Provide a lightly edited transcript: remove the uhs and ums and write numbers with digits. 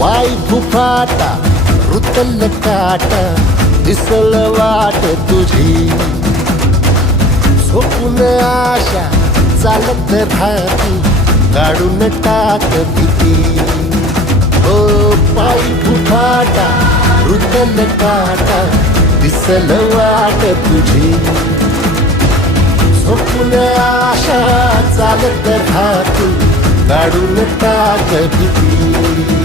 वाई फुफाटा रुतल काटा दिसल वाट तुझी झोपून आशा चालत राहती काढून टाक भीती ओ पायी फुफाटा रुतल काटा दिसल वाट तुझी झोपून आशा चालत राहती काढून टाक भीती